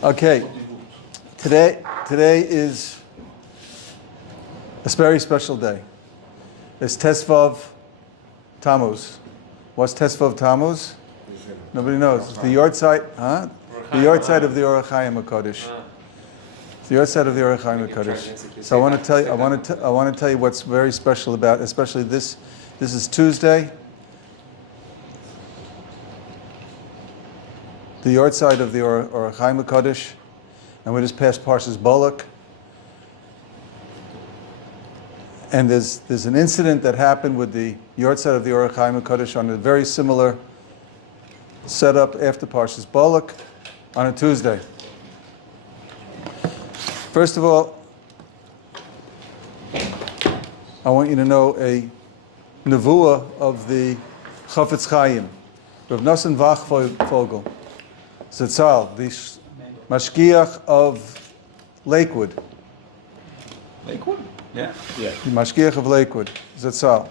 Okay, today is a very special day. It's Tesvav Tammuz. What's Tesvav Tammuz? Nobody knows. It's the yortzeit, huh? The yortzeit of the Hachaim HaKadosh. The yortzeit of the Hachaim HaKadosh. So I want to tell you what's very special about, especially this. This is Tuesday. The yortzeit of the Hachaim HaKadosh, and we just passed Parshas Balak. And there's an incident that happened with the yortzeit of the Hachaim HaKadosh on a very similar setup after Parshas Balak on a Tuesday. First of all, I want you to know a nevuah of the Chafetz Chaim, Rav Nosson Vogel, Zatzal, the mashgiach of Lakewood. Lakewood? Yeah. The mashgiach of Lakewood, Zatzal.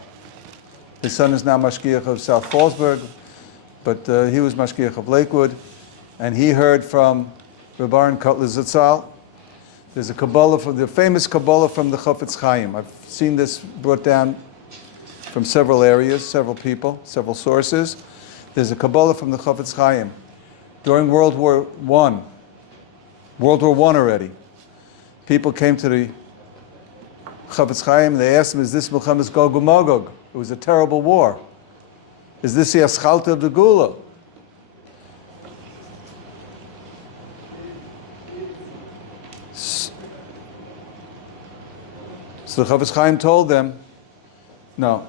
His son is now mashgiach of South Fallsburg, but he was mashgiach of Lakewood, and he heard from Reb Aaron Kotler Zatzal. There's a Kabbalah from the famous Kabbalah from the Chafetz Chaim. I've seen this brought down from several areas, several people, several sources. There's a Kabbalah from the Chafetz Chaim. During World War I already, people came to the Chafetz Chaim and they asked him, is this Milchemes Gog uMagog? It was a terrible war. Is this the Aschalta of the Gula? So the Chafetz Chaim told them, no,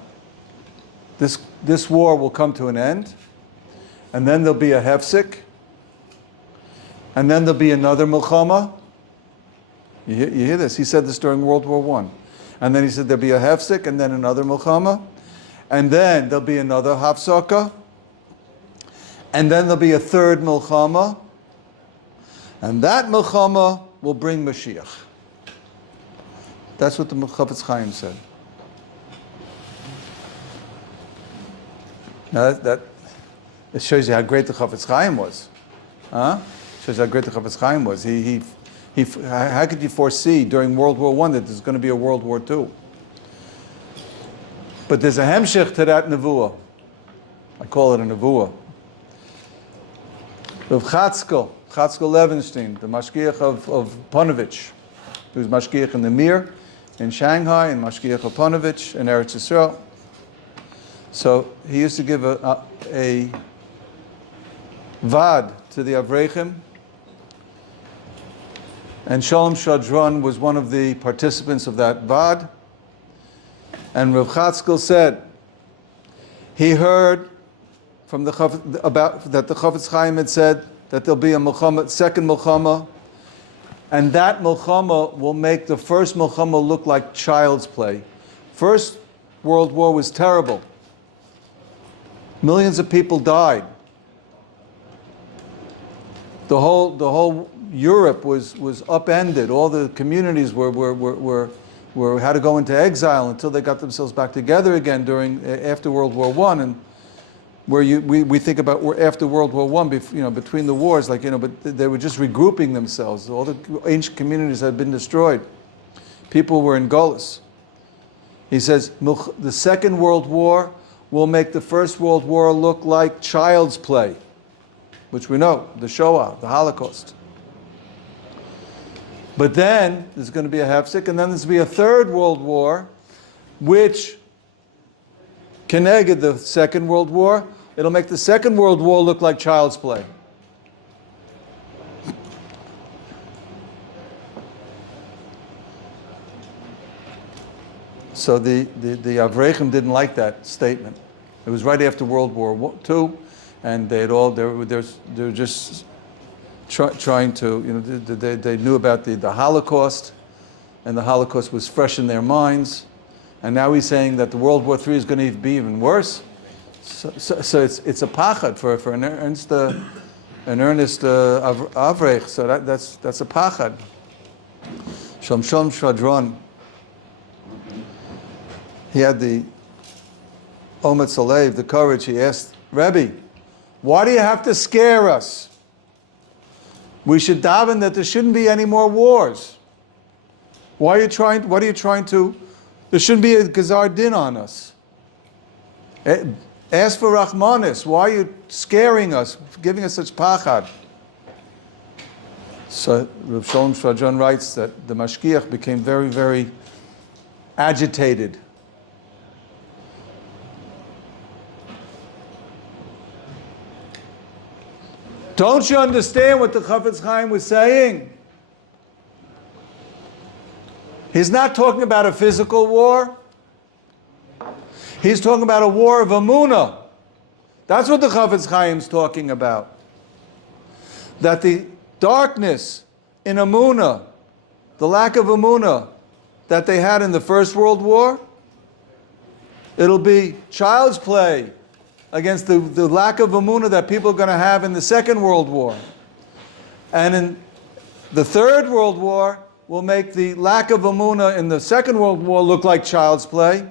this war will come to an end, and then there'll be a hefsek, and then there'll be another milchama. You hear this? He said this during World War I. And then he said there'll be a hefsek, and then another milchama, and then there'll be another hafsaka, and then there'll be a third milchama, and that milchama will bring Mashiach. That's what the Chafetz Chaim said. Now that it shows you how great the Chafetz Chaim was. Huh? Shows you how great the Chafetz Chaim was. How could you foresee during World War I that there's going to be a World War II? But there's a hemshech to that nevuah. I call it a nevuah. Rav Chatzkel Levenstein, the mashgiach of Ponevezh, who was mashgiach in the Mir in Shanghai and mashgiach of Ponevezh in Eretz Yisrael. So he used to give a vad to the Avrechim, and Shalom Shadron was one of the participants of that vad. And Rav Chatzkel said he heard from that the Chafetz Chaim had said that there'll be a second milchama, and that milchama will make the first milchama look like child's play. First World War was terrible. Millions of people died. The whole Europe was upended. All the communities were had to go into exile until they got themselves back together again after World War I, and where we think about after World War I, between the wars, but they were just regrouping themselves. All the ancient communities had been destroyed. People were in Golis. He says the Second World War will make the First World War look like child's play, which we know, the Shoah, the Holocaust. But then there's going to be a hefsek, and then there's going to be a Third World War, which keneged the Second World War, it'll make the Second World War look like child's play. So the Avrechim didn't like that statement. It was right after World War II, and they were just trying to, they knew about the Holocaust, and the Holocaust was fresh in their minds, and now he's saying that the World War III is going to be even worse. So it's a pachad for an earnest Avrech. So that's a pachad. Shomshom Shadron. He had the Ometz Alev, the courage. He asked, Rebbe, why do you have to scare us? We should daven that there shouldn't be any more wars. What are you trying to, there shouldn't be a Gazar Din on us. Ask for Rahmanis. Why are you scaring us, giving us such pachad? So Rav Shalom Shrajan writes that the Mashgiach became very, very agitated. Don't you understand what the Chafetz Chaim was saying? He's not talking about a physical war. He's talking about a war of Amunah. That's what the Chafetz Chaim is talking about. That the darkness in Amunah, the lack of Amunah that they had in the First World War, it'll be child's play against the lack of Amunah that people are going to have in the Second World War. And in the Third World War will make the lack of Amunah in the Second World War look like child's play.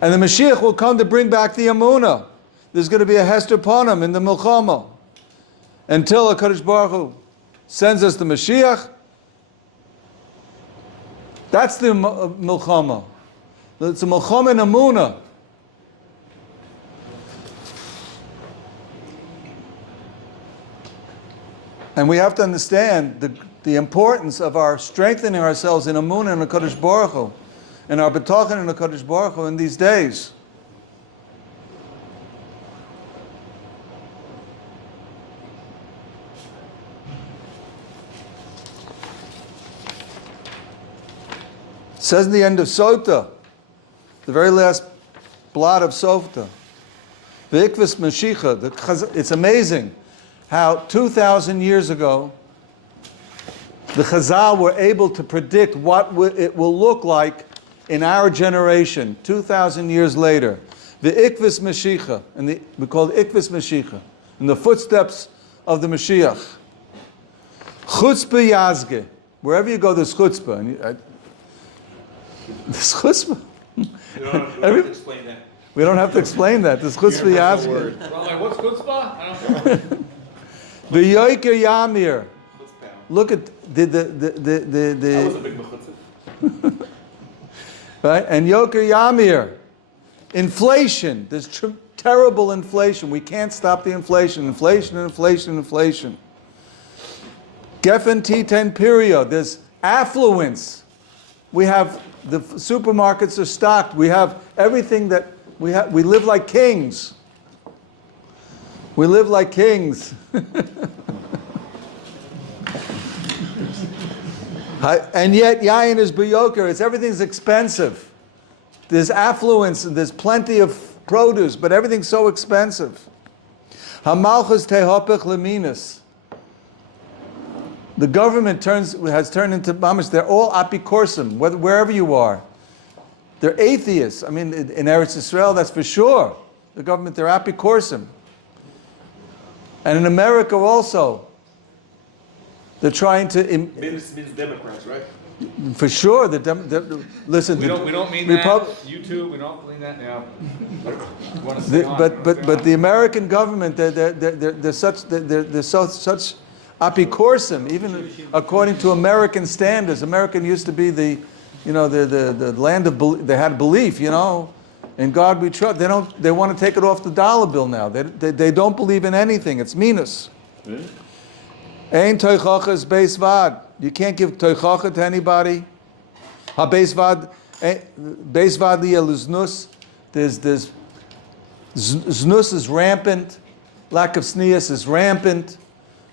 And the Mashiach will come to bring back the Amunah. There's going to be a Hester Panim in the Milchama. Until HaKadosh Baruch Hu sends us the Mashiach, that's the Milchama. It's a Milchama in Amunah. And we have to understand the importance of our strengthening ourselves in Amunah and HaKadosh Baruch Hu, and our B'tachan in HaKadosh Baruch Hu in these days. It says in the end of Sota, the very last blot of Sota, V'ikvis Mashiach, it's amazing how 2,000 years ago, the Chazal were able to predict what it will look like in our generation, 2,000 years later. V'ikvis Mashiach, and we call it Ikvis Mashiach, in the footsteps of the Mashiach. Chutzpah Yazge, wherever you go, there's chutzpah. And there's chutzpah. We don't have to explain that. We don't have to explain that. There's chutzpah Yazge. Well, like, what's chutzpah? I don't know. V'yoiker Yamir. Look at I was a big mechutza. right? And Yoker Yamir. Inflation. There's terrible inflation. We can't stop the inflation. Inflation. Geffen T10 period. There's affluence. We have, the supermarkets are stocked. We have everything that we have. We live like kings. We live like kings. And yet, yayin is b'yoker. Everything's expensive. There's affluence and there's plenty of produce, but everything's so expensive. Hamalchus tehopech leminas. The government has turned into mamish. They're all apikorsim, wherever you are. They're atheists. I mean, in Eretz Yisrael, that's for sure. The government, they're apikorsim. And in America also, they're trying to... Means Democrats, right? For sure. Listen, We don't mean that. YouTube, we don't mean that now. But the American government, they're such apikorsim, even according to American standards. America used to be the land of they had belief, in God we trust. They want to take it off the dollar bill now. They don't believe in anything. It's minus. Ein toichacha is beis vad. You can't give toichacha to anybody. Ha beis vad liya luznus. There's znus is rampant. Lack of sneas is rampant.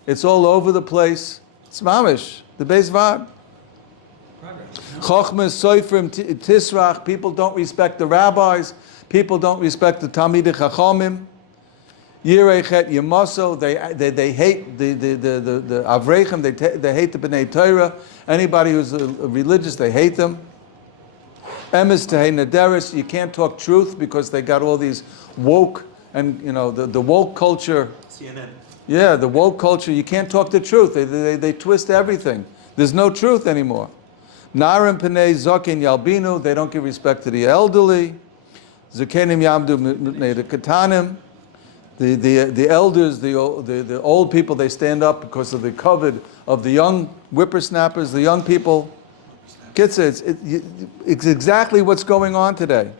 It's all over the place. It's mamish. The beis vad. Chochmas soifrim tisrach. People don't respect the rabbis. People don't respect the Talmidei Chachamim. Yirechet Yemaso. They hate the Avrechem. They hate the Bnei Torah. Anybody who's religious, they hate them. Emes Tehei Nederis. You can't talk truth because they got all these woke and the woke culture. CNN. Yeah, the woke culture. You can't talk the truth. They twist everything. There's no truth anymore. Narim Pnei Zokin Yalbinu. They don't give respect to the elderly. Zakenim Yamdu Mipnei the Katanim. The elders, the old people, they stand up because of the covet of the young whippersnappers, the young people. It's exactly what's going on today.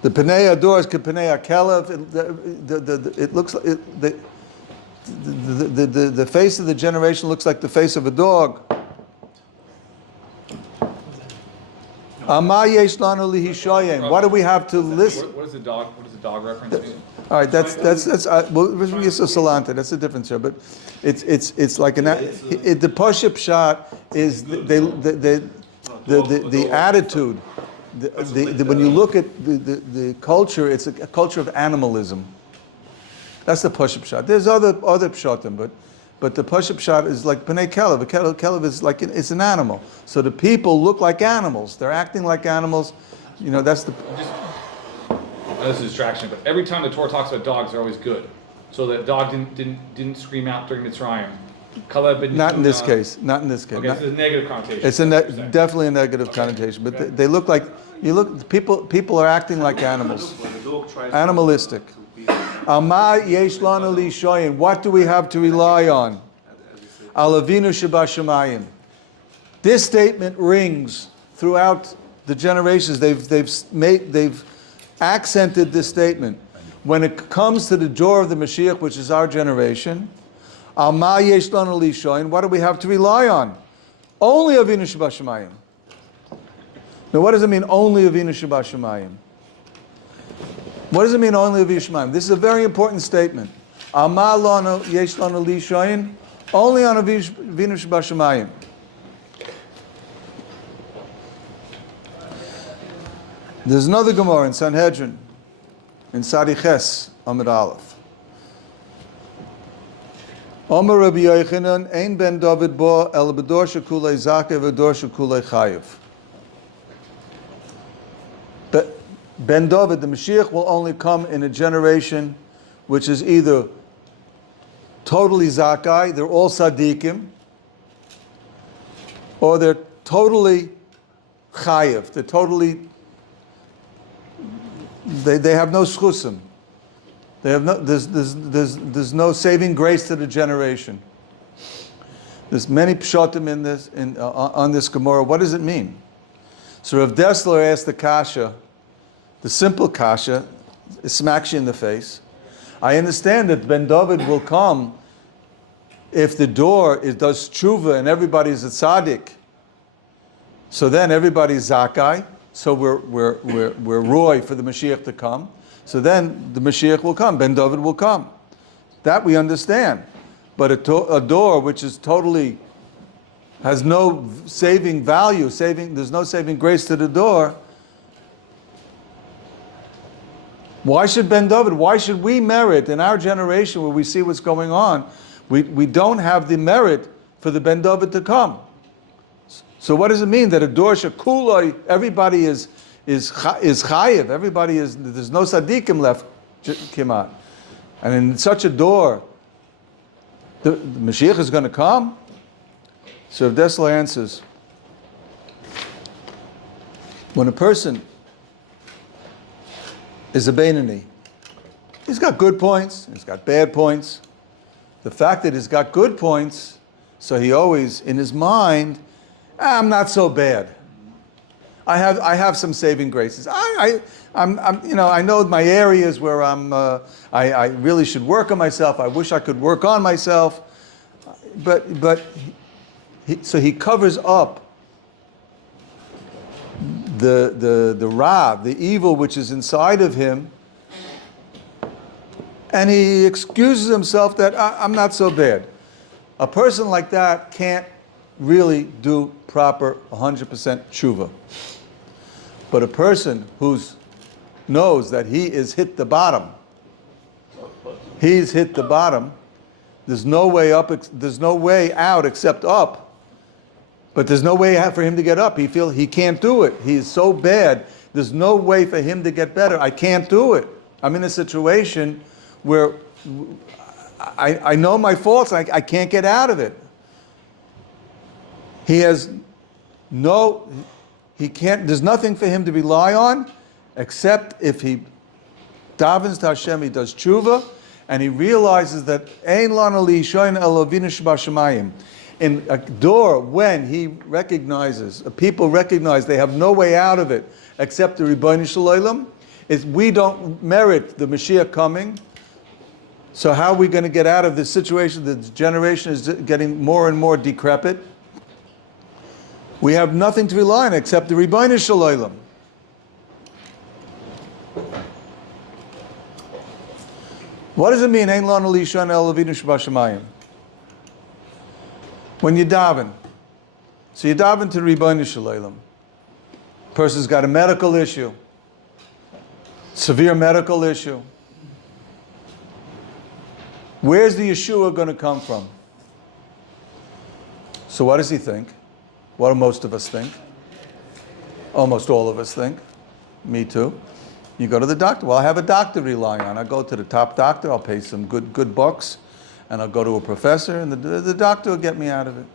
The Pnei Ador is Pnei Akelev. It looks like the face of the generation looks like the face of a dog. What do we have to listen? What is the dog reference mean? All right, that's Salanta. That's the difference here, but it's like the push-up shot is the attitude. When you look at the culture, it's a culture of animalism. That's the push-up shot. There's other pshatim, but the push-up shot is like B'nai Kelev. A Kelev is like it's an animal. So the people look like animals. They're acting like animals. That's the. This is a distraction, but every time the Torah talks about dogs, they're always good. So that dog didn't scream out during Mitzrayim. Not in this case. Not in this case. Okay, so it's a negative connotation. It's definitely a negative connotation, but they look like people are acting like animals, animalistic. What do we have to rely on? Alavinu Shabashamayim. This statement rings throughout the generations. They've accented this statement. When it comes to the door of the Mashiach, which is our generation, what do we have to rely on? Only Avinu Shabashamayim. Now, what does it mean, only Avinu Shabashamayim? What does it mean, only Avinu Shabashamayim? This is a very important statement. Only on Avinu Shabashamayim. There's another Gemara in Sanhedrin, in Sadiches, Amid Aleph. Omer Rabbi Yochanan, Ein ben David bo el bedor shekulei zakeh v'dor shekulei chayiv. But Ben David, the Mashiach, will only come in a generation which is either totally zakai, they're all tzaddikim, or they're totally chayiv, they're totally. They have no schusim. They have no. There's no saving grace to the generation. There's many pshatim in this on this Gemara. What does it mean? So Rav Dessler asked the kasha, the simple kasha, it smacks you in the face. I understand that Ben David will come if the door does tshuva and everybody's a tzaddik. So then everybody's zakai. So we're roy for the Mashiach to come. So then the Mashiach will come. Ben David will come. That we understand. But a door which is totally has no saving value, there's no saving grace to the door. Why should Ben David? Why should we merit in our generation where we see what's going on? We don't have the merit for the Ben David to come. So what does it mean that a door shekuloi, everybody is chayiv, there's no tzaddikim left, kimat. And in such a door, the Mashiach is going to come? So Dessler answers, when a person is a Beinoni, he's got good points, he's got bad points. The fact that he's got good points, so he always, in his mind, I'm not so bad. I have some saving graces. I know my areas where I really should work on myself. I wish I could work on myself, so he covers up the ra, the evil which is inside of him, and he excuses himself that I'm not so bad. A person like that can't really do proper 100% tshuva. But a person who knows that he is hit the bottom, he's hit the bottom, there's no way up, there's no way out except up, but there's no way for him to get up. He feels he can't do it. He is so bad, there's no way for him to get better. I can't do it. I'm in a situation where I know my faults, I can't get out of it. He can't, there's nothing for him to rely on, except if he davens to Hashem, he does tshuva, and he realizes that Ein lana li'ishayin el Avinu shebashamayim. In a door, when he recognizes, people recognize they have no way out of it except the Ribbono Shel Olam, is we don't merit the Mashiach coming. So how are we going to get out of this situation? The generation is getting more and more decrepit. We have nothing to rely on except the Ribbono Shel Olam. What does it mean? Ein lana li'ishayin el Avinu shebashamayim. When you daven, so you daven to the Ribbono Shel Olam. Person's got a medical issue, severe medical issue. Where's the Yeshua going to come from? So what does he think? What do most of us think? Almost all of us think. Me too. You go to the doctor. Well, I have a doctor to rely on. I go to the top doctor. I'll pay some good bucks, and I'll go to a professor, and the doctor will get me out of it.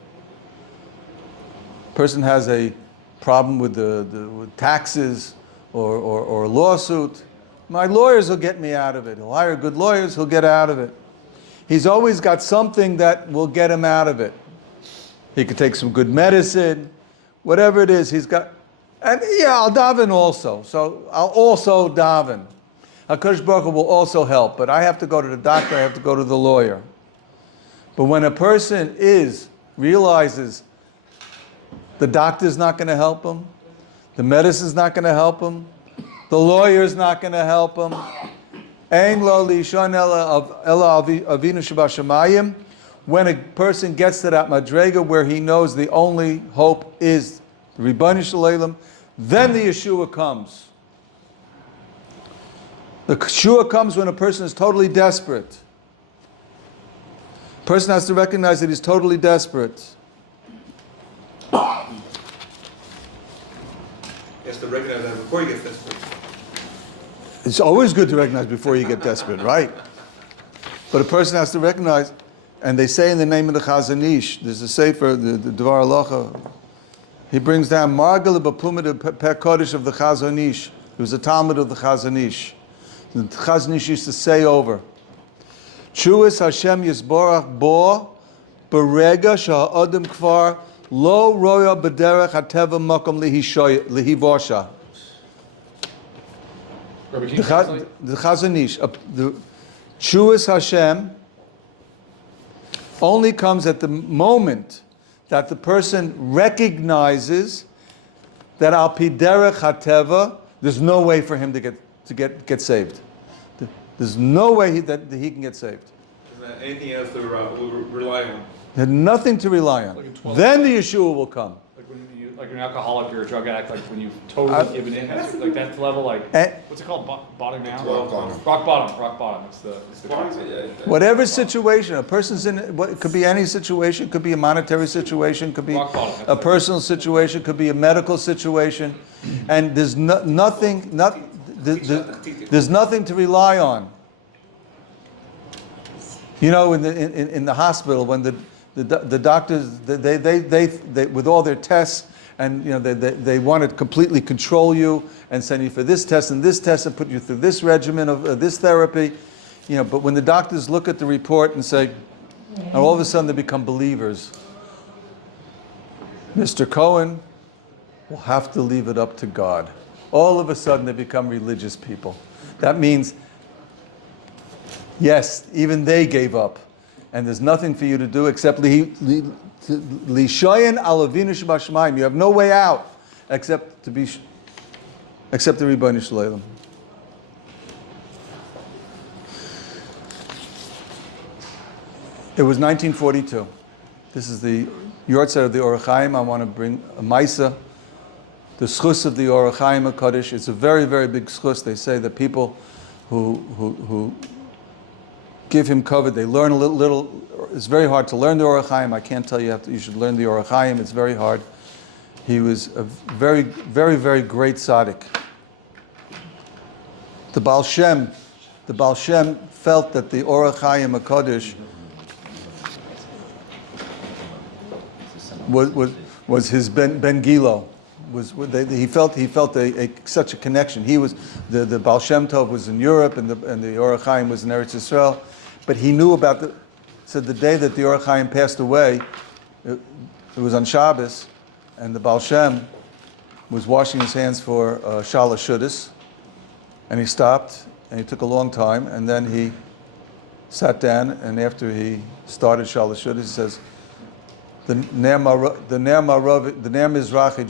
Person has a problem with with taxes or a lawsuit. My lawyers will get me out of it. He'll hire good lawyers. He'll get out of it. He's always got something that will get him out of it. He could take some good medicine, whatever it is. He's got. And yeah, I'll daven also. So I'll also daven. HaKadosh Baruch Hu will also help. But I have to go to the doctor, I have to go to the lawyer. But when a person realizes the doctor's not going to help him, the medicine's not going to help him, the lawyer's not going to help him, Ein lo li'ishayin ela Avinu shebashamayim, when a person gets to that madrega where he knows the only hope is the Ribbono Shel Olam, then the Yeshua comes. The Yeshua comes when a person is totally desperate. A person has to recognize that he's totally desperate. He has to recognize that before he gets desperate. It's always good to recognize before you get desperate, right? But a person has to recognize, and they say in the name of the Chazon Ish, there's a sefer, the Dvar Halacha, he brings down Margal B'Plumid Per Kodesh of the Chazon Ish. He was a Talmud of the Chazon Ish. The Chazon Ish used to say over, Chuas Hashem Yisborach Bo Berega Sha'adam Kvar Lo Roya B'derech Hateva Makom Lihivosha. The Chazon Ish, the Chuas Hashem only comes at the moment that the person recognizes that al pi derech hateva, there's no way for him to get saved. There's no way that he can get saved. Isn't there anything else to rely on? He had nothing to rely on. Then the Yeshua will come. Like you're an alcoholic or a drug addict, like when you've totally given in, like that level, like what's it called, bottoming out? Rock bottom. Rock bottom. It's the concept. Whatever situation a person's in, it could be any situation, could be a monetary situation, could be a personal situation, could be a medical situation, and there's nothing to rely on. You know, in the hospital when the doctors they with all their tests. And you know they want to completely control you and send you for this test and put you through this regimen of this therapy, you know. But when the doctors look at the report and say, and all of a sudden they become believers, Mr. Cohen will have to leave it up to God. All of a sudden they become religious people. That means, yes, even they gave up, and there's nothing for you to do except Lishayin al Avinu shebashamayim. You have no way out except the Ribbono Shel Olam. It was 1942. This is the Yortzeit of the Or Hachaim. I want to bring a Maisa, the schus of the Or Hachaim HaKadosh. It's a very, very big schus. They say that people who give him covet, they learn a little. It's very hard to learn the Or Hachaim. I can't tell you you should learn the Or Hachaim. It's very hard. He was a very, very, very great tzaddik. The Baal Shem felt that the Or Hachaim HaKadosh was his Ben Gilo. he felt such a connection. He was the Baal Shem Tov was in Europe, and the Or Hachaim was in Eretz Yisrael, but he knew about the day that the Or Hachaim passed away. It was on Shabbos, and the Baal Shem was washing his hands for Shala Shuddis, and he stopped, and he took a long time, and then he sat down, and after he started Shala Shuddis, he says, the Ner Mizrachi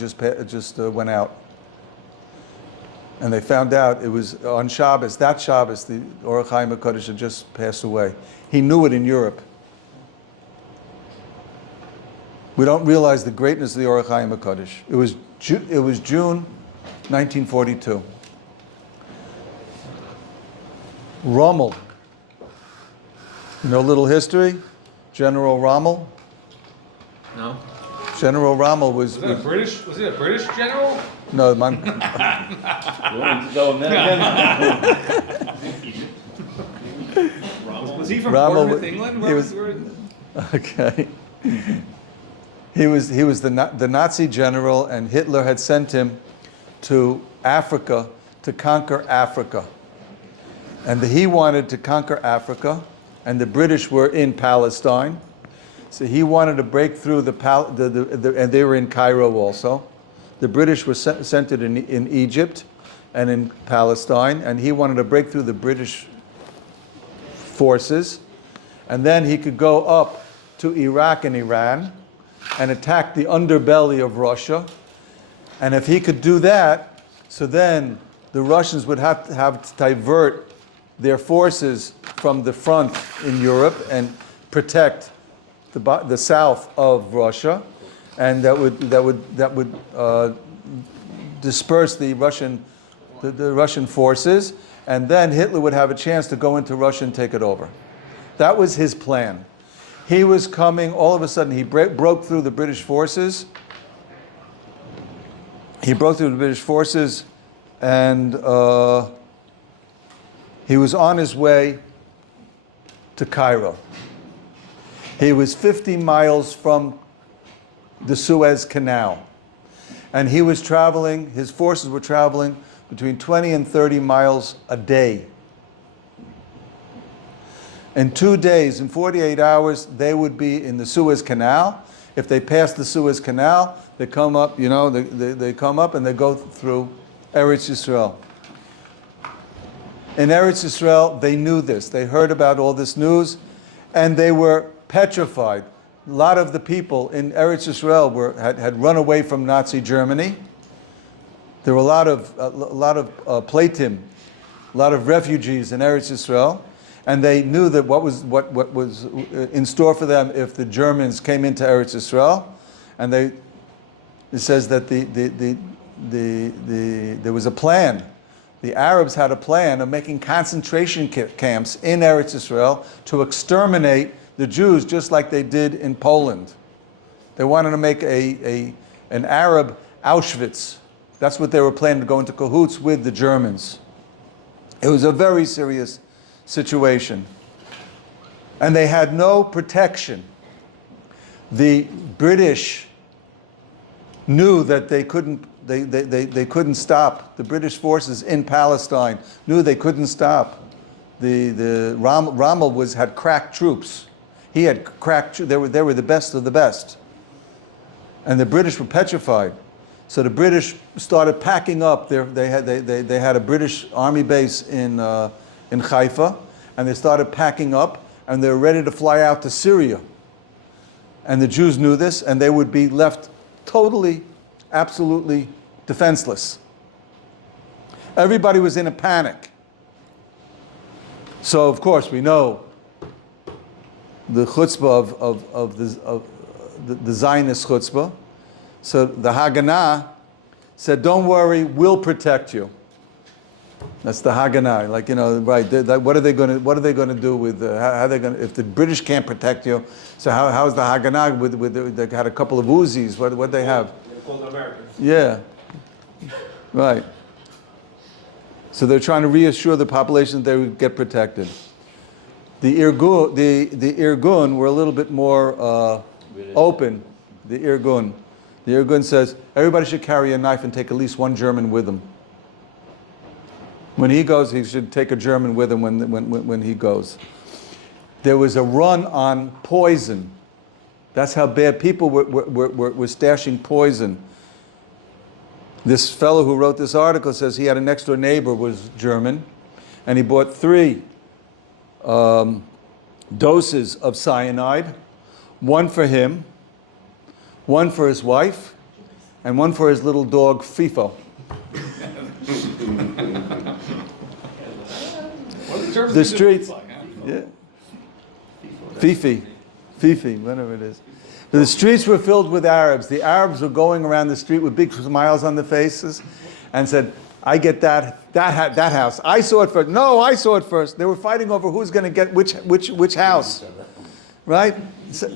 just went out. And they found out it was on Shabbos, that Shabbos, the Or Hachaim HaKadosh had just passed away. He knew it in Europe. We don't realize the greatness of the Or Hachaim HaKadosh. It was June 1942. Rommel. You know a little history? General Rommel. No. General Rommel was Was he a British general? no, man. Was he from Rommel Bournemouth, England? he was- Okay. He was the Nazi general, and Hitler had sent him to Africa to conquer Africa. And he wanted to conquer Africa, and the British were in Palestine. So he wanted to break through and they were in Cairo also. The British were centered in Egypt and in Palestine, and he wanted to break through the British forces, and then he could go up to Iraq and Iran and attack the underbelly of Russia. And if he could do that, so then the Russians would have to divert their forces from the front in Europe and protect the south of Russia, and that would disperse the Russian forces, and then Hitler would have a chance to go into Russia and take it over. That was his plan. He was coming. All of a sudden, he broke through the British forces. He broke through the British forces, and he was on his way to Cairo. He was 50 miles from the Suez Canal. And he was traveling, his forces were traveling between 20 and 30 miles a day. In 2 days, in 48 hours, they would be in the Suez Canal. If they pass the Suez Canal, they come up, they come up and they go through Eretz Yisrael. In Eretz Yisrael, they knew this. They heard about all this news, and they were petrified. A lot of the people in Eretz Yisrael had run away from Nazi Germany. There were a lot of Platim, a lot of refugees in Eretz Yisrael, and they knew that what was in store for them if the Germans came into Eretz Yisrael, and it says that there was a plan. The Arabs had a plan of making concentration camps in Eretz Yisrael to exterminate the Jews, just like they did in Poland. They wanted to make an Arab Auschwitz. That's what they were planning, to go into cahoots with the Germans. It was a very serious situation. And they had no protection. The British knew that they couldn't stop the British forces in Palestine. Knew they couldn't stop. Rommel had crack troops. He had crack. They were the best of the best, and the British were petrified. So the British started packing up. They had a British army base in Haifa, and they started packing up, and they were ready to fly out to Syria. And the Jews knew this, and they would be left totally, absolutely defenseless. Everybody was in a panic. So of course we know the chutzpah of the Zionist chutzpah. So the Haganah said, "Don't worry, we'll protect you." That's the Haganah. Right? What are they going to do with? How are they going? If the British can't protect you, so how is the Haganah? They had a couple of Uzis. What they have? They're called Americans. Yeah. Right. So they're trying to reassure the population that they would get protected. The Irgun were a little bit more open. The Irgun, The Irgun says everybody should carry a knife and take at least one German with him. When he goes, he should take a German with him when he goes. There was a run on poison. That's how bad people were stashing poison. This fellow who wrote this article says he had a next door neighbor who was German, and he bought 3 doses of cyanide, one for him, one for his wife, and one for his little dog FIFO. The streets, yeah, Fifi, whatever it is. The streets were filled with Arabs. The Arabs were going around the street with big smiles on their faces and said, I get that house. I saw it first. No, I saw it first. They were fighting over who's going to get which house. Right? So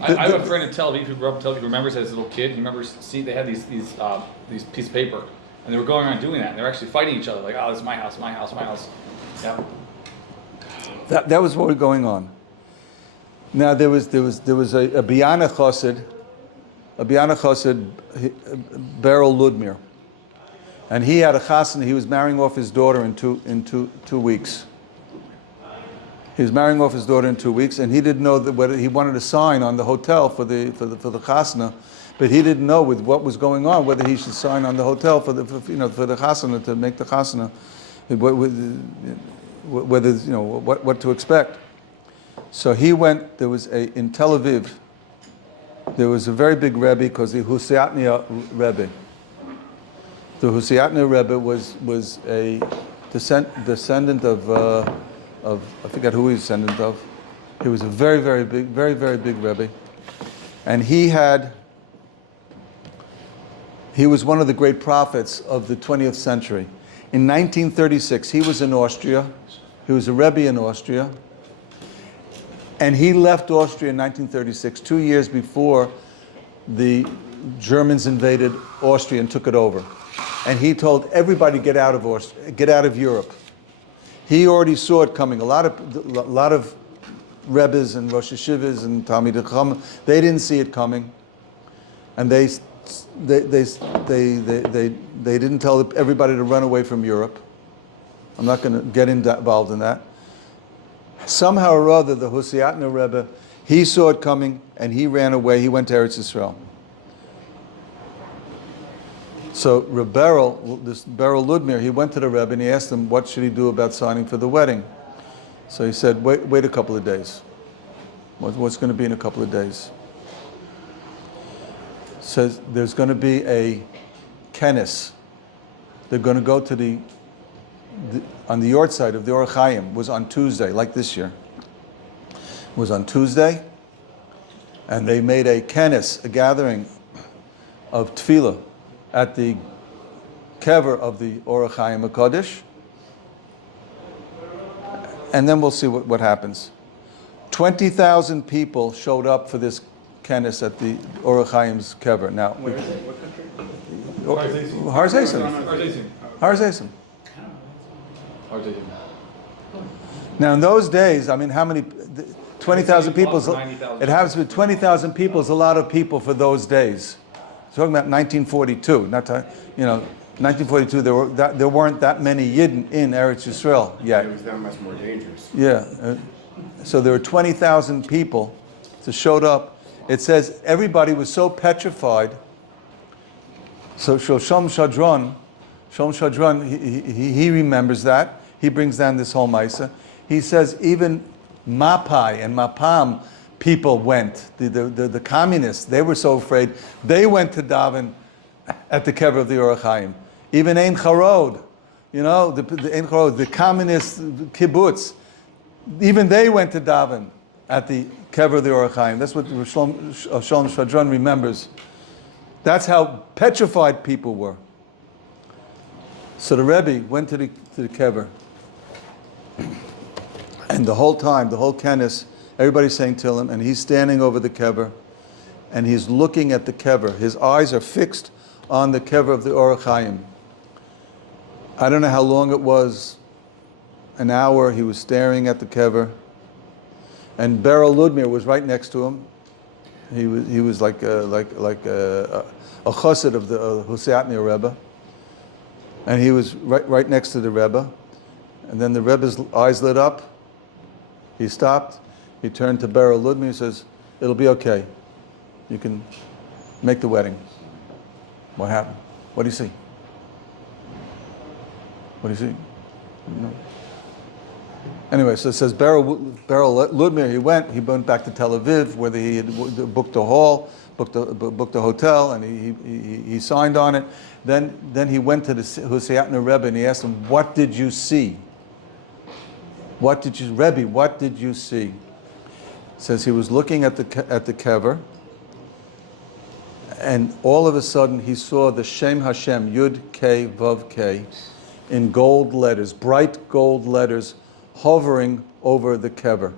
I have a friend in Tel Aviv who remembers as a little kid, he remembers seeing they had these pieces of paper, and they were going around doing that, and they were actually fighting each other, like, oh, this is my house, my house, my house. Yeah. That was what was going on. Now there was a Biana Chassid, Beryl Ludmir, and he had a chasna. He was marrying off his daughter in two weeks. He was marrying off his daughter in 2 weeks, and he didn't know that whether he wanted a sign on the hotel for the chasna, but he didn't know with what was going on whether he should sign on the hotel for the chasna to make the chasna, whether what to expect. So he went. There was in Tel Aviv. There was a very big Rebbe because the Husiatnia Rebbe. The Husiatnia Rebbe was a descendant of I forget who he was descendant of. He was a very big Rebbe, and he was one of the great prophets of the 20th century. In 1936, he was in Austria. He was a Rebbe in Austria. And he left Austria in 1936, 2 years before the Germans invaded Austria and took it over. And he told everybody get out of Austria, get out of Europe. He already saw it coming. A lot of Rebbes and Rosh Hashivas and Talmidei Chacham, they didn't see it coming, and they didn't tell everybody to run away from Europe. I'm not going to get involved in that. Somehow or other, the Husiatna Rebbe, he saw it coming and he ran away. He went to Eretz Yisrael. So this Beryl Ludmir, he went to the Rebbe and he asked him what should he do about signing for the wedding. So he said, wait a couple of days. What's going to be in a couple of days? Says there's going to be a kenis. They're going to go to on the yard side of the Hachaim. Was on Tuesday, like this year. It was on Tuesday, and they made a kenis, a gathering of tefillah, at the kever of the Hachaim HaKadosh, and then we'll see what happens. 20,000 people showed up for this kenis at the Hachaim's kever. Now, where is it? What country? Har Zaysim. Now, in those days, I mean, how many? 20,000 people. It happens to be 20,000 people is a lot of people for those days. Talking about 1942, 1942. There weren't that many Yidden in Eretz Yisrael yet. It was that much more dangerous. Yeah, so there were 20,000 people that showed up. It says everybody was so petrified. So Shom Shadron, he remembers that. He brings down this whole Maisa. He says even Mapai and Mapam people went. The communists, they were so afraid. They went to daven at the kever of the Hachaim. Even Ein Charod, the Ein Charod, the communist kibbutz, even they went to daven at the kever of the Hachaim. That's what Shalom Shadron remembers. That's how petrified people were. So the Rebbe went to the kever, and the whole time, the whole kenis, everybody's saying Tehillim, and he's standing over the kever, and he's looking at the kever. His eyes are fixed on the kever of the Hachaim. I don't know how long it was, an hour, he was staring at the kever, and Beryl Ludmir was right next to him. He was like a chassid of the Husiatner Rebbe, and he was right next to the Rebbe, and then the Rebbe's eyes lit up. He stopped. He turned to Beryl Ludmi and says, "It'll be okay. You can make the wedding." What happened? What do you see? What do you see? You know. Anyway, so it says Beryl Ludmir, he went back to Tel Aviv, where he had booked a hall, booked a hotel, and he signed on it. Then he went to the Husiatner Rebbe and he asked him, "What did you see? Rebbe, what did you see?" It says he was looking at the kever, and all of a sudden he saw the Shem Hashem, Yud K Vav K, in gold letters, bright gold letters, hovering over the kever.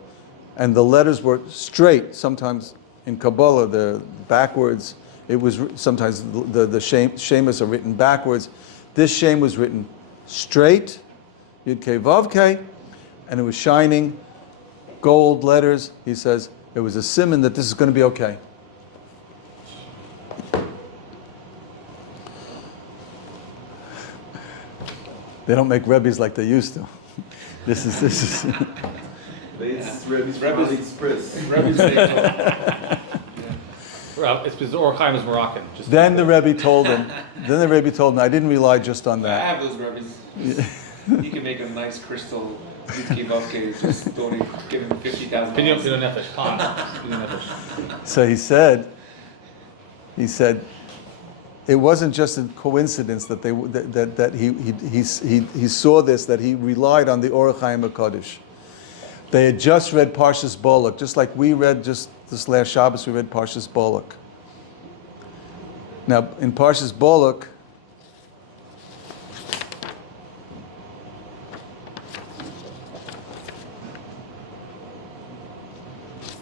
And the letters were straight. Sometimes in Kabbalah, they're backwards. It was sometimes the Shemas are written backwards. This Shem was written straight, Yud K Vav K, and it was shining gold letters. He says it was a siman that this is going to be okay. They don't make Rebbes like they used to. This is. It's Rebbe's Express. It's because Hachaim is Moroccan. Then the Rebbe told him. I didn't rely just on I that. have those Rebbe's. You can make a nice crystal Yudke Vavke, just don't even give him $50,000. Pinyon Nefesh, Pinyon Nefesh. So he said, it wasn't just a coincidence that he saw this, that he relied on the Orach Chaim HaKadosh. They had just read Parshas Balak, just like we read just this last Shabbos, we read Parshas Balak. Now, in Parshas Balak,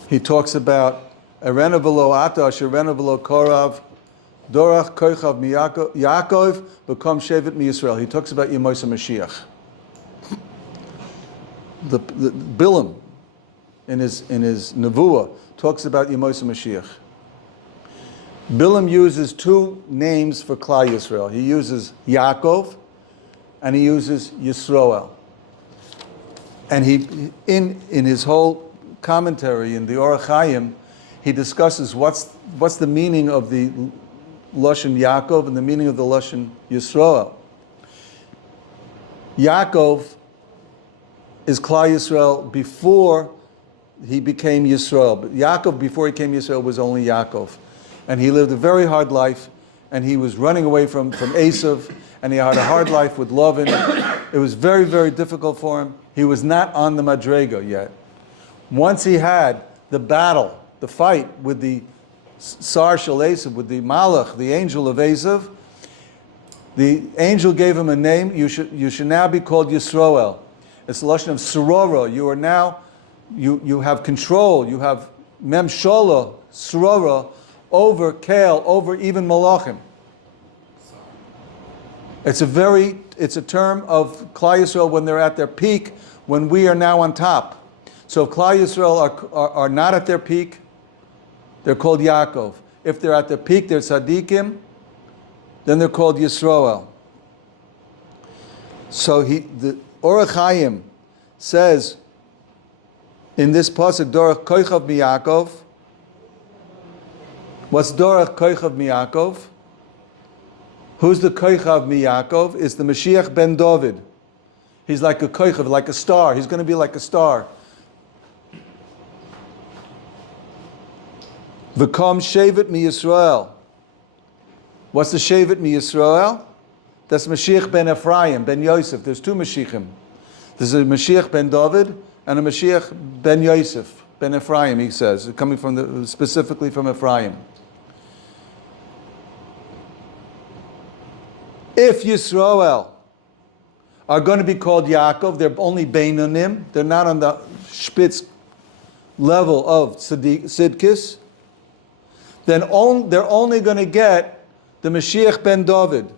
he talks about Arena v'lo Atash, Arena v'lo Korav, Dorach Koichav Yaakov, become Shevet mi Yisrael. He talks about Yemosa Mashiach. The Bilam, in his Nevuah, talks about Yemosa Mashiach. Bilam uses two names for Klal Yisrael. He uses Yaakov, and he uses Yisroel. And he, in his whole commentary in the Orach Chaim, he discusses what's the meaning of the Lashon Yaakov and the meaning of the Lashon Yisroel. Yaakov is Klal Yisrael before he became Yisrael. But Yaakov, before he became Yisrael, was only Yaakov. And he lived a very hard life, and he was running away from Esav, and he had a hard life with Lavan. It was very, very difficult for him. He was not on the Madrega yet. Once he had the battle, the fight with the Sar Shel Esav, with the Malach, the angel of Esav, the angel gave him a name. You should now be called Yisroel. It's the lashon of Sorora. You are now, you have control. You have Mem Shola, Sorora, over Kael, over even Malachim. It's a term of Klal Yisrael when they're at their peak, when we are now on top. So if Klal Yisrael are not at their peak, they're called Yaakov. If they're at their peak, they're Tzadikim, then they're called Yisroel. So the Orach Chaim says in this pasuk, Dorach Koichav Miyakov. What's Dorach Koichav Miyakov? Who's the Koichav Miyakov? Is the Mashiach ben David. He's like a Koichav, like a star. He's going to be like a star. V'kom Shevet mi Yisrael. What's the Shevet mi Yisrael? That's Mashiach ben Ephraim, ben Yosef. There's two Mashiachim. There's a Mashiach ben David and a Mashiach ben Yosef, ben Ephraim, he says, coming specifically from Ephraim. If Yisroel are going to be called Yaakov, they're only Beinonim, they're not on the Spitz level of Sidkis, then they're only going to get the Mashiach ben David.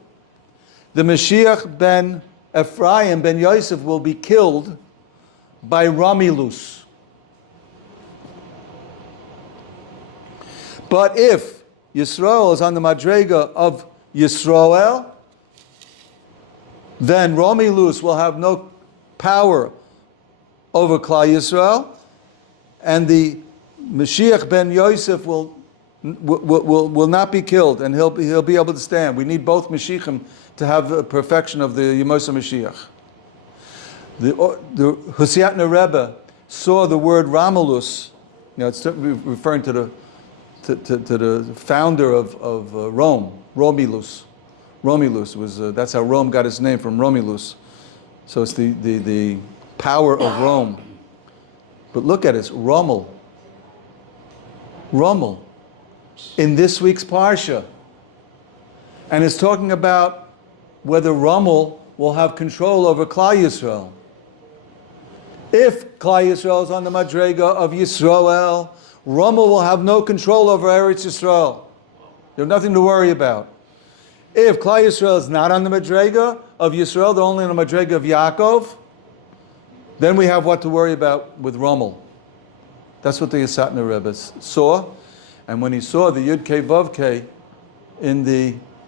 The Mashiach ben Ephraim, ben Yosef, will be killed by Romulus. But if Yisrael is on the Madrega of Yisrael, then Romilus will have no power over Klal Yisrael, and the Mashiach ben Yosef will not be killed, and he'll be able to stand. We need both Mashiachim to have the perfection of the Yemos Mashiach. The Husiatna Rebbe saw the word Romulus. It's referring to the founder of Rome, Romulus. Romulus was that's how Rome got its name, from Romulus. So it's the power of Rome. But look at it, it's Rommel. Rommel in this week's Parsha. And it's talking about whether Rommel will have control over Klal Yisrael. If Klal Yisrael is on the Madrega of Yisrael, Rommel will have no control over Eretz Yisrael. You have nothing to worry about. If Klal Yisrael is not on the Madrega of Yisrael, they're only on the Madrega of Yaakov, then we have what to worry about with Rommel. That's what the Yisatna Rebbe saw. And when he saw the Yud Kei Vav Kei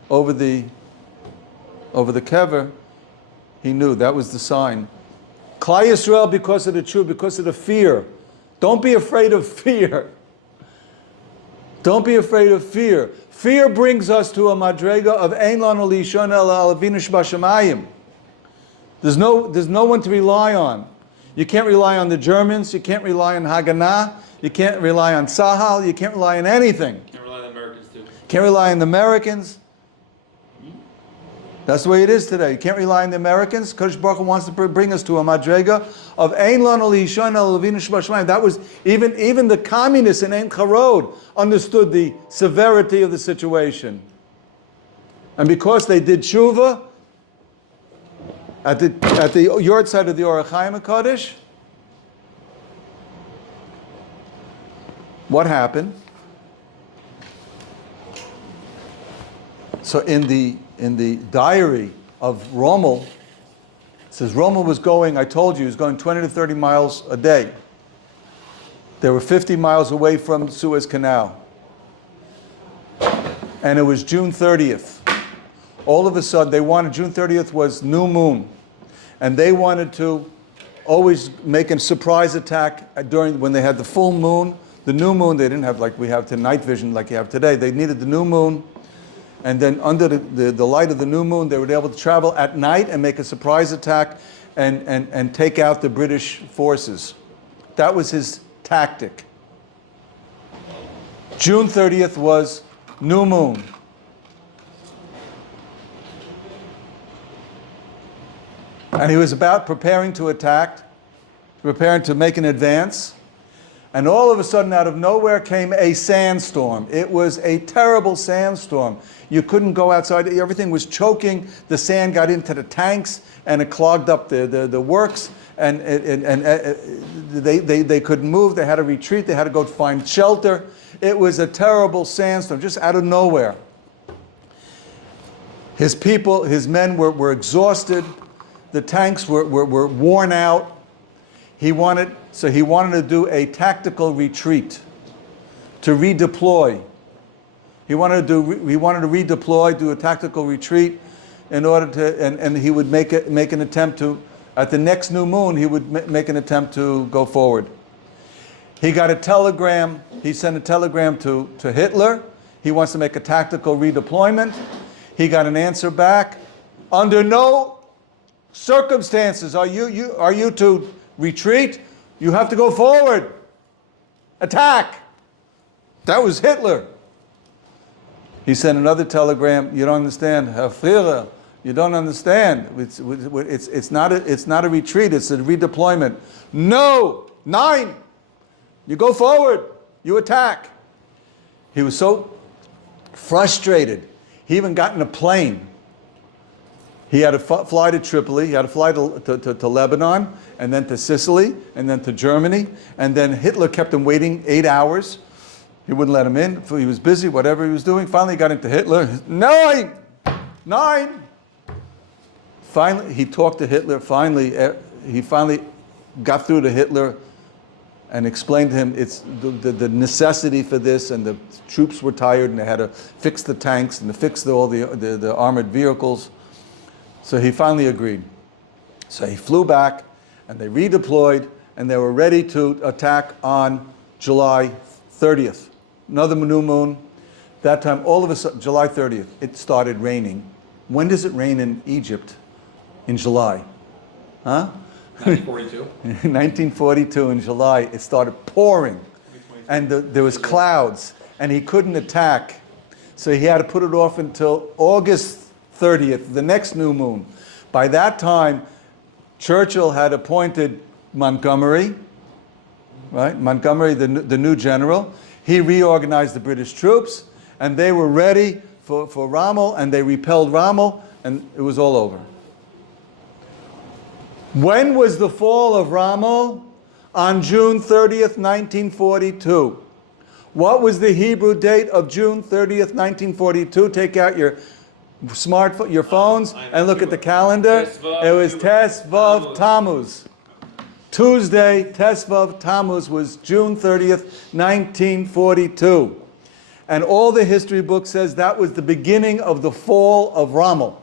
over the kever, he knew that was the sign. Klal Yisrael, because of the truth, because of the fear. Don't be afraid of fear. Don't be afraid of fear. Fear brings us to a madrega of Ein Lanu Lishon Ela Avinu Shebashamayim. There's no one to rely on. You can't rely on the Germans. You can't rely on Haganah. You can't rely on Sahal. You can't rely on anything. Can't rely on the Americans too. Can't rely on the Americans. That's the way it is today. You can't rely on the Americans. Kodesh Baruch Hu wants to bring us to a madrega of Ein Lanu Lishon Ela Avinu Shebashamayim. That was even the communists in Ein Charod understood the severity of the situation, and because they did tshuva at the yard side of the Hachaim Kodesh, what happened? So in the diary of Rommel, it says Rommel was going, I told you, he was going 20 to 30 miles a day. They were 50 miles away from Suez Canal. And it was June 30th. All of a sudden, June 30th was new moon. And they wanted to always make a surprise attack when they had the full moon. The new moon, they didn't have like we have night vision like you have today. They needed the new moon. And then under the light of the new moon, they were able to travel at night and make a surprise attack and take out the British forces. That was his tactic. June 30th was new moon. And he was preparing to attack, preparing to make an advance. And all of a sudden, out of nowhere came a sandstorm. It was a terrible sandstorm. You couldn't go outside. Everything was choking. The sand got into the tanks, and it clogged up the works. And they couldn't move. They had to retreat. They had to go find shelter. It was a terrible sandstorm, just out of nowhere. His people, his men were exhausted. The tanks were worn out. He wanted to do a tactical retreat, to redeploy. He wanted to redeploy, do a tactical retreat, in order to, and he would make an attempt to, at the next new moon, he would make an attempt to go forward. He got a telegram. He sent a telegram to Hitler. He wants to make a tactical redeployment. He got an answer back. Under no circumstances are you to retreat. You have to go forward. Attack. That was Hitler. He sent another telegram. You don't understand. Herr Führer, you don't understand. It's not a retreat. It's a redeployment. No. 9. You go forward. You attack. He was so frustrated. He even got in a plane. He had to fly to Tripoli, he had to fly to Lebanon, and then to Sicily, and then to Germany, and then Hitler kept him waiting 8 hours. He wouldn't let him in, he was busy, whatever he was doing. Finally he got into Hitler. 9! Finally, he talked to Hitler, he finally got through to Hitler and explained to him it's the necessity for this, and the troops were tired and they had to fix the tanks and to fix all the armored vehicles. So he finally agreed. So he flew back and they redeployed and they were ready to attack on July 30th. Another new moon. That time, all of a sudden, July 30th, it started raining. When does it rain in Egypt? In July. Huh? 1942. 1942 in July, it started pouring. And there was clouds, and he couldn't attack. So he had to put it off until August 30th, the next new moon. By that time, Churchill had appointed Montgomery, right? Montgomery, the new general. He reorganized the British troops, and they were ready for Rommel, and they repelled Rommel, and it was all over. When was the fall of Rommel? On June 30th, 1942. What was the Hebrew date of June 30th, 1942? Take out your smartphone, your phones, and look at the calendar. It was Tes Vav Tammuz. Tuesday, Tes Vav Tammuz was June 30th, 1942. And all the history book says that was the beginning of the fall of Rommel.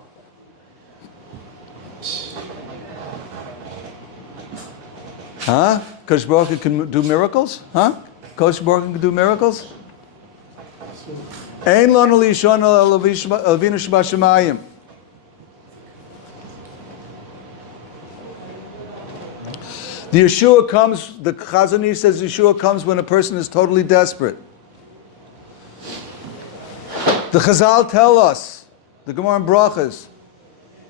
Huh? Kosh Baruch Hu can do miracles? Huh? Kosh Baruch Hu can do miracles? Ein lanu lishon al Avinu shebashamayim. The Yeshua comes, the Chazon Ish says Yeshua comes when a person is totally desperate. The Chazal tell us, the Gemara in Brachas,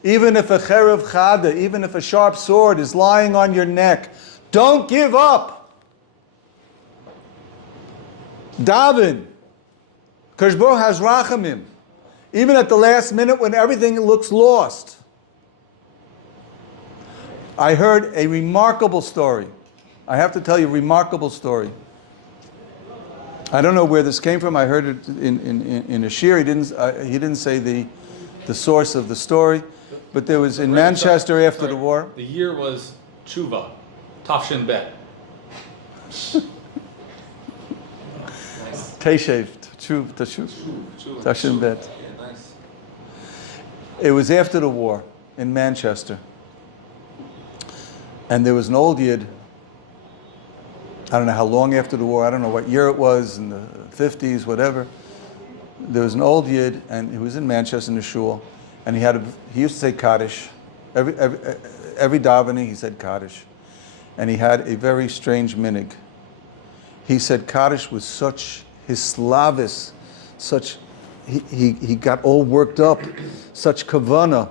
even if a cherev chada, even if a sharp sword is lying on your neck, don't give up. Daven. Kosh Baruch has rachamim. Even at the last minute when everything looks lost. I heard a remarkable story. I have to tell you a remarkable story. I don't know where this came from. I heard it in a shir. He didn't say the source of the story, but there was in Manchester after the war. The year was Tshuva, Tafshin Bet. Teshev, Tafshin Bet. Yeah, nice. It was after the war in Manchester. And there was an old Yid, I don't know how long after the war, I don't know what year it was, in the 50s, whatever. There was an old Yid, and he was in Manchester in the shul, and he used to say Kaddish. Every davening he said Kaddish. And he had a very strange minig. He said Kaddish was such hislavis, such, he got all worked up, such kavana,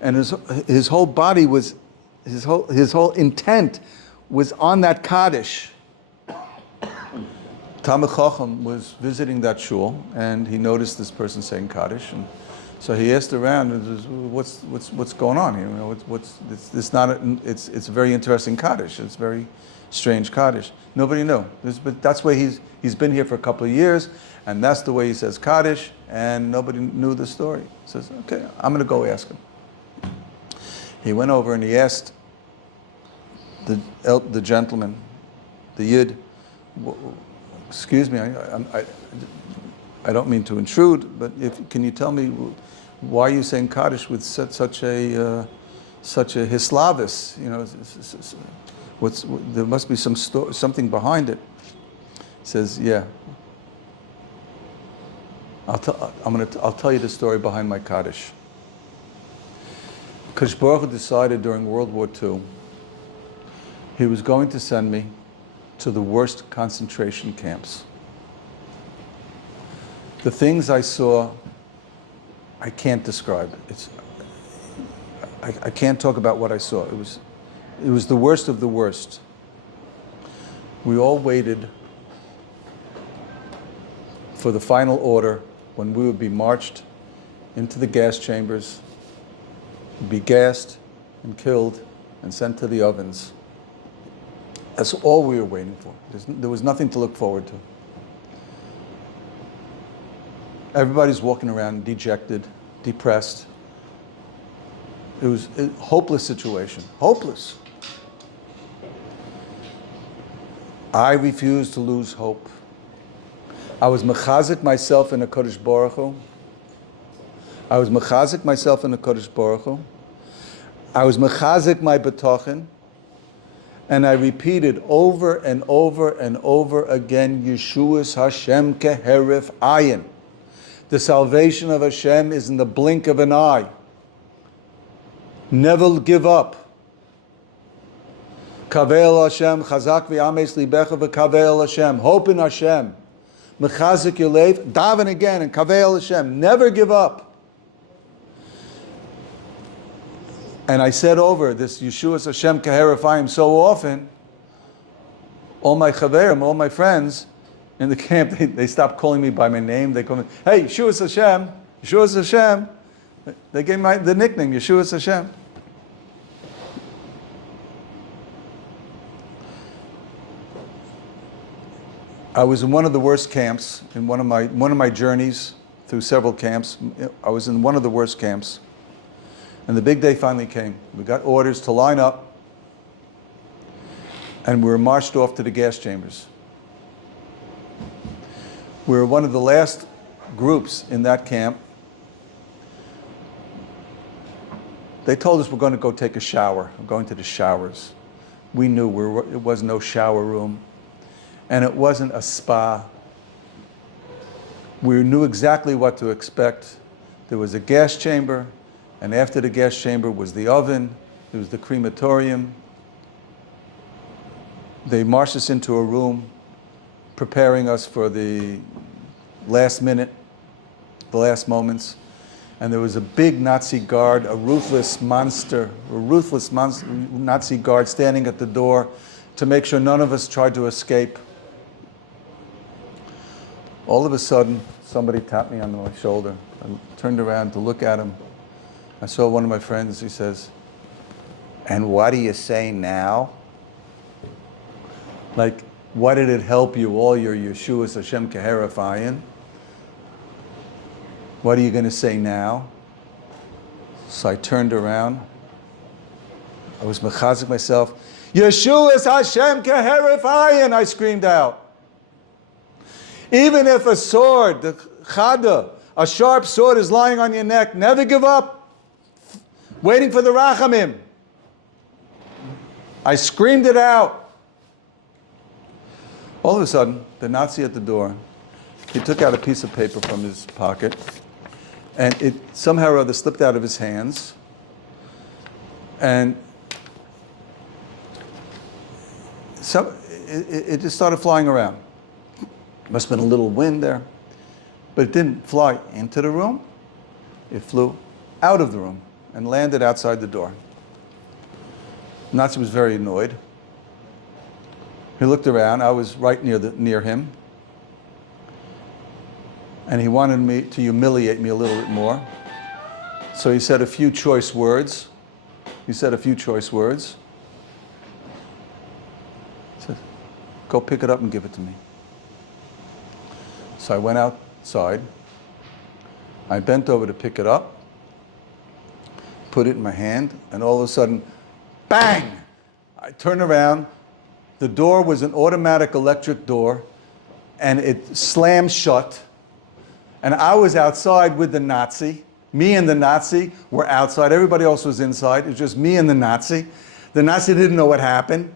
and his whole body was, his whole intent was on that Kaddish. Talmid Chacham was visiting that shul, and he noticed this person saying Kaddish, and so he asked around, "What's going on here? You know, it's a very interesting Kaddish. It's very strange Kaddish. Nobody knew. But that's why he's been here for a couple of years, and that's the way he says Kaddish, and nobody knew the story." He says, "Okay, I'm going to go ask him." He went over and he asked the gentleman, the Yid, "Excuse me, I don't mean to intrude, but can you tell me why are you saying Kaddish with such a hislavis? You know, there must be something behind it." He says, "Yeah. I'll tell you the story behind my Kaddish. Kosh Baruch Hu decided during World War II he was going to send me to the worst concentration camps. The things I saw, I can't describe. I can't talk about what I saw. It was the worst of the worst. We all waited for the final order when we would be marched into the gas chambers, be gassed and killed and sent to the ovens. That's all we were waiting for. There was nothing to look forward to. Everybody's walking around dejected, depressed. It was a hopeless situation. Hopeless. I refused to lose hope. I was mechazik myself in the Kodesh Baruch Hu. I was mechazik myself in the Kodesh Baruch Hu. I was mechazik my betochen. And I repeated over and over and over again, Yeshuas Hashem keherif ayin. The salvation of Hashem is in the blink of an eye. Never give up. Kavel Hashem, chazak v'yames libecha v'kavel Hashem. Hope in Hashem. Mechazik yolev, daven again, and kavel Hashem. Never give up. And I said over this Yeshuas Hashem Keherafayim so often, all my chaverim, all my friends in the camp, they stopped calling me by my name. They call me, hey, Yeshuas Hashem, Yeshuas Hashem. They gave me the nickname, Yeshuas Hashem. I was in one of the worst camps, in one of my journeys through several camps. I was in one of the worst camps. And the big day finally came. We got orders to line up, and we were marched off to the gas chambers. We were one of the last groups in that camp. They told us we're going to go take a shower. We're going to the showers. We knew it was no shower room, and it wasn't a spa. We knew exactly what to expect. There was a gas chamber. And after the gas chamber was the oven, there was the crematorium. They marched us into a room, preparing us for the last minute, the last moments. And there was a big Nazi guard, a ruthless Nazi guard standing at the door to make sure none of us tried to escape. All of a sudden, somebody tapped me on my shoulder. I turned around to look at him. I saw one of my friends, he says, and what do you say now? Like, what did it help you, all your Yeshuas Hashem Keherafayin? What are you going to say now? So I turned around. I was mechazik myself. Yeshuas Hashem Keherafayin, I screamed out. Even if a sword, the chada, a sharp sword is lying on your neck, never give up. Waiting for the rachamim. I screamed it out. All of a sudden, the Nazi at the door, he took out a piece of paper from his pocket, and it somehow or other slipped out of his hands, and it just started flying around. Must have been a little wind there, but it didn't fly into the room. It flew out of the room and landed outside the door. The Nazi was very annoyed. He looked around. I was right near him. And he wanted me to humiliate me a little bit more. So he said a few choice words. He said, go pick it up and give it to me. So I went outside. I bent over to pick it up, put it in my hand, and all of a sudden, bang! I turned around. The door was an automatic electric door, and it slammed shut. And I was outside with the Nazi. Me and the Nazi were outside. Everybody else was inside. It was just me and the Nazi. The Nazi didn't know what happened.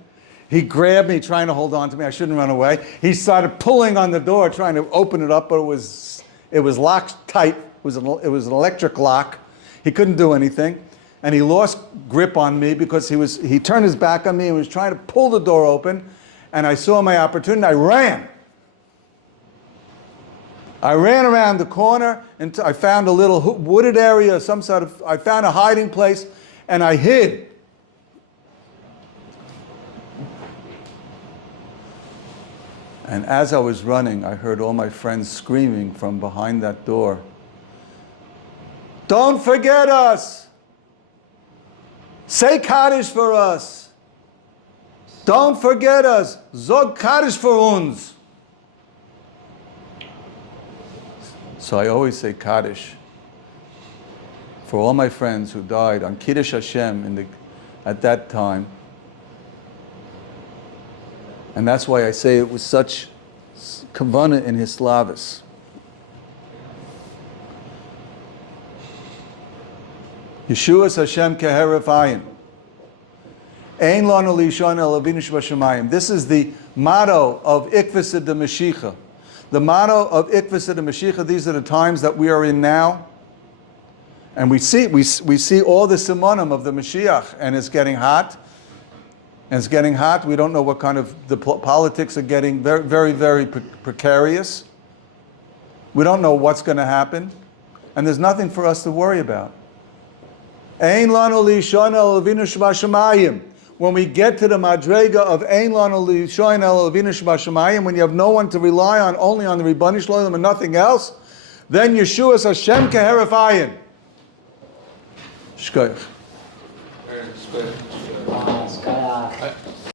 He grabbed me, trying to hold on to me. I shouldn't run away. He started pulling on the door, trying to open it up, but it was locked tight. It was an electric lock. He couldn't do anything. And he lost grip on me because he turned his back on me and was trying to pull the door open. And I saw my opportunity. I ran. I ran around the corner until I found a little wooded area, I found a hiding place, and I hid. And as I was running, I heard all my friends screaming from behind that door, "Don't forget us! Say Kaddish for us! Don't forget us! Zog Kaddish for uns!" So I always say Kaddish for all my friends who died on Kiddush Hashem at that time. And that's why I say it was such kavana in his slavis. Yeshua's Hashem keheref ayin. Ein lanu lishon el avinu shebashamayim. This is the motto of Ikvasad de Mashiach. The motto of Ikvasad de Mashiach. These are the times that we are in now. And we see all the simonim of the Mashiach, and it's getting hot. And it's getting hot. We don't know what kind of, the politics are getting very, very, very precarious. We don't know what's going to happen. And there's nothing for us to worry about. Ein lanu lishon el avinu shebashamayim. When we get to the madrega of Ein lanu lishon el avinu shebashamayim, when you have no one to rely on, only on the Ribbonish Shalom and nothing else, then Yeshua's Hashem keheref ayin. Shkoyach. Very good.